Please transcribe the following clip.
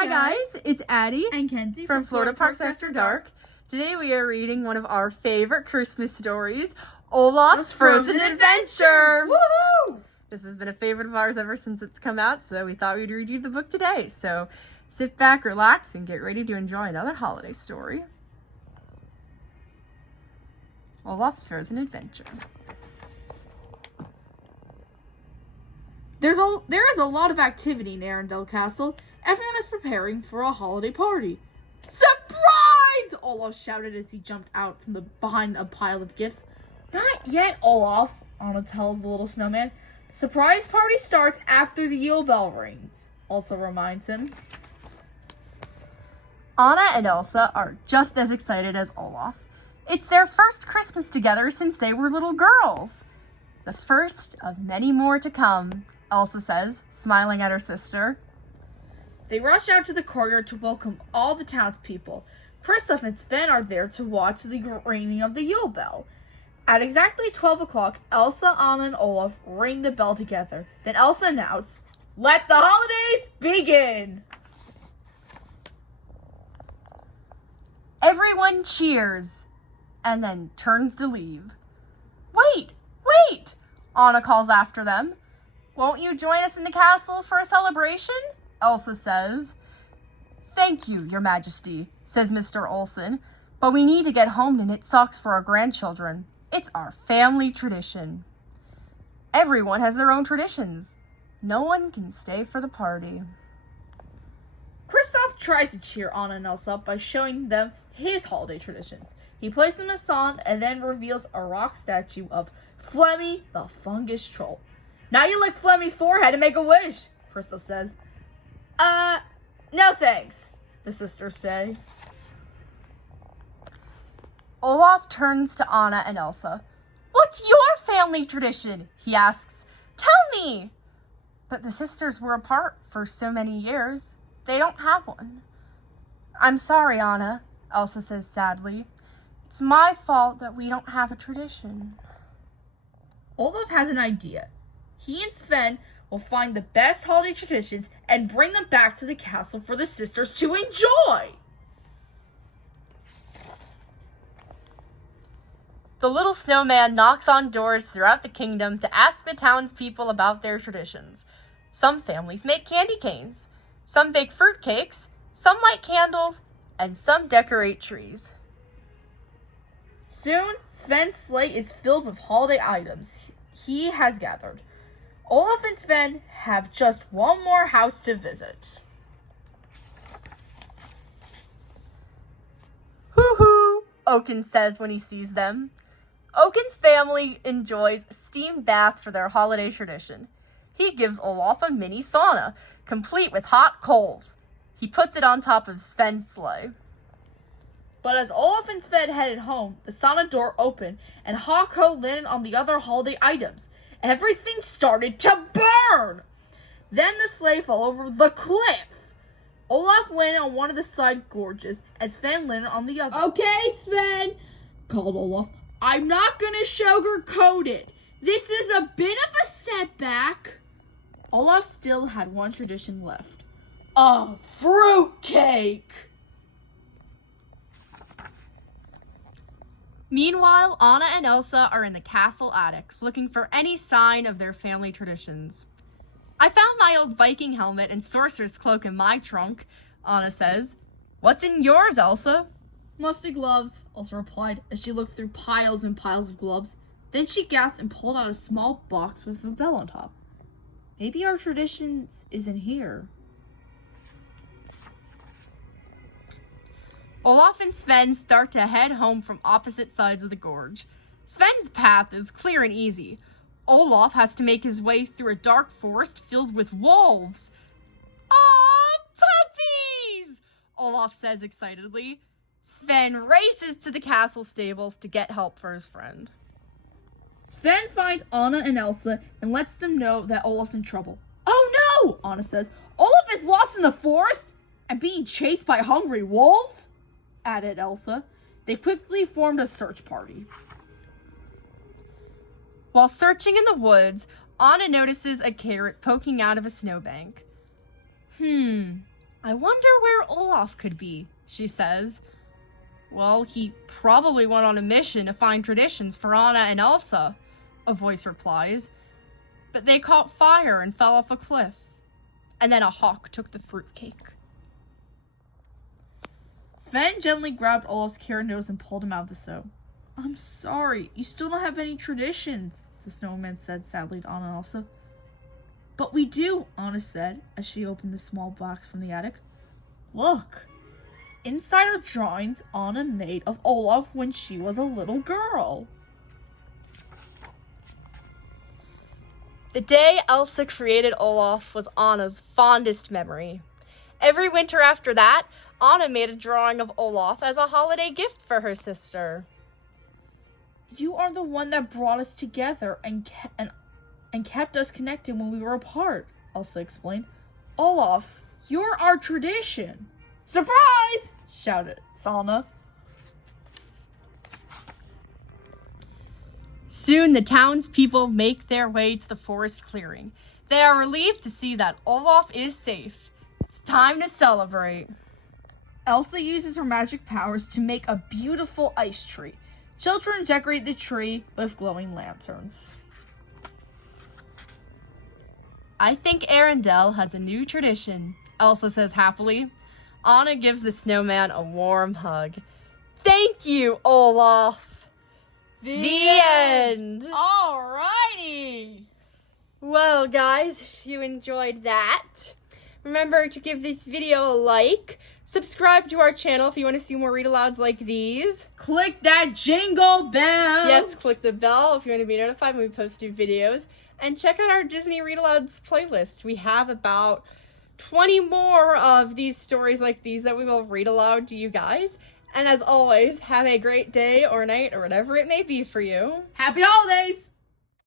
Hi guys, it's Addie and Kenzie from Florida Parks After Dark. Today we are reading one of our favorite Christmas stories, Olaf's Frozen Adventure. Woohoo! This has been a favorite of ours ever since it's come out, so we thought we'd read you the book today. So sit back, relax, and get ready to enjoy another holiday story. Olaf's Frozen Adventure. There is a lot of activity in Arendelle Castle. Everyone is preparing for a holiday party. Surprise! Olaf shouted as he jumped out from behind a pile of gifts. Not yet, Olaf, Anna tells the little snowman. Surprise party starts after the Yule bell rings, also reminds him. Anna and Elsa are just as excited as Olaf. It's their first Christmas together since they were little girls. The first of many more to come, Elsa says, smiling at her sister. They rush out to the courtyard to welcome all the townspeople. Kristoff and Sven are there to watch the ringing of the Yule bell. At exactly 12 o'clock, Elsa, Anna, and Olaf ring the bell together. Then Elsa announced, "Let the holidays begin!" Everyone cheers and then turns to leave. Wait! Anna calls after them. Won't you join us in the castle for a celebration? Elsa says. Thank you, Your Majesty, says Mr. Olson, but we need to get home to knit socks for our grandchildren. It's our family tradition. Everyone has their own traditions. No one can stay for the party. Kristoff tries to cheer Anna and Elsa up by showing them his holiday traditions. He plays them a song and then reveals a rock statue of Flemmy the fungus troll. Now you lick Flemmy's forehead and make a wish, Kristoff says. No thanks, the sisters say. Olaf turns to Anna and Elsa. What's your family tradition? He asks. Tell me! But the sisters were apart for so many years. They don't have one. I'm sorry, Anna, Elsa says sadly. It's my fault that we don't have a tradition. Olaf has an idea. He and Sven will find the best holiday traditions and bring them back to the castle for the sisters to enjoy. The little snowman knocks on doors throughout the kingdom to ask the townspeople about their traditions. Some families make candy canes, some bake fruit cakes, some light candles, and some decorate trees. Soon, Sven's sleigh is filled with holiday items he has gathered. Olaf and Sven have just one more house to visit. Hoo-hoo, Oaken says when he sees them. Oaken's family enjoys a steam bath for their holiday tradition. He gives Olaf a mini sauna, complete with hot coals. He puts it on top of Sven's sleigh. But as Olaf and Sven headed home, the sauna door opened and hot coal landed on the other holiday items. Everything started to burn! Then the sleigh fell over the cliff. Olaf landed on one of the side gorges, and Sven landed on the other. "Okay, Sven," called Olaf. "I'm not gonna sugarcoat it. This is a bit of a setback." Olaf still had one tradition left. A fruitcake! Meanwhile, Anna and Elsa are in the castle attic, looking for any sign of their family traditions. I found my old Viking helmet and sorcerer's cloak in my trunk, Anna says. What's in yours, Elsa? "Musty gloves," Elsa replied as she looked through piles and piles of gloves. Then she gasped and pulled out a small box with a bell on top. "Maybe our traditions is in here." Olaf and Sven start to head home from opposite sides of the gorge. Sven's path is clear and easy. Olaf has to make his way through a dark forest filled with wolves. Aw, puppies! Olaf says excitedly. Sven races to the castle stables to get help for his friend. Sven finds Anna and Elsa and lets them know that Olaf's in trouble. "Oh no!" Anna says. "Olaf is lost in the forest and being chased by hungry wolves," added Elsa. They quickly formed a search party. While searching in the woods, Anna notices a carrot poking out of a snowbank. I wonder where Olaf could be, she says. Well, he probably went on a mission to find traditions for Anna and Elsa, a voice replies. But they caught fire and fell off a cliff. And then a hawk took the fruitcake. Sven gently grabbed Olaf's carrot nose and pulled him out of the snow. I'm sorry, you still don't have any traditions, the snowman said sadly to Anna and Elsa. But we do, Anna said, as she opened the small box from the attic. Look, inside are drawings Anna made of Olaf when she was a little girl. The day Elsa created Olaf was Anna's fondest memory. Every winter after that, Anna made a drawing of Olaf as a holiday gift for her sister. You are the one that brought us together and kept us connected when we were apart, Elsa explained. Olaf, you're our tradition. Surprise! Shouted Salna. Soon the townspeople make their way to the forest clearing. They are relieved to see that Olaf is safe. It's time to celebrate. Elsa uses her magic powers to make a beautiful ice tree. Children decorate the tree with glowing lanterns. I think Arendelle has a new tradition, Elsa says happily. Anna gives the snowman a warm hug. Thank you, Olaf. The end. Alrighty. Well, guys, if you enjoyed that, remember to give this video a like. Subscribe to our channel if you want to see more read-alouds like these. Click that jingle bell. Yes, click the bell if you want to be notified when we post new videos. And check out our Disney read-alouds playlist. We have about 20 more of these stories like these that we will read aloud to you guys. And as always, have a great day or night or whatever it may be for you. Happy holidays!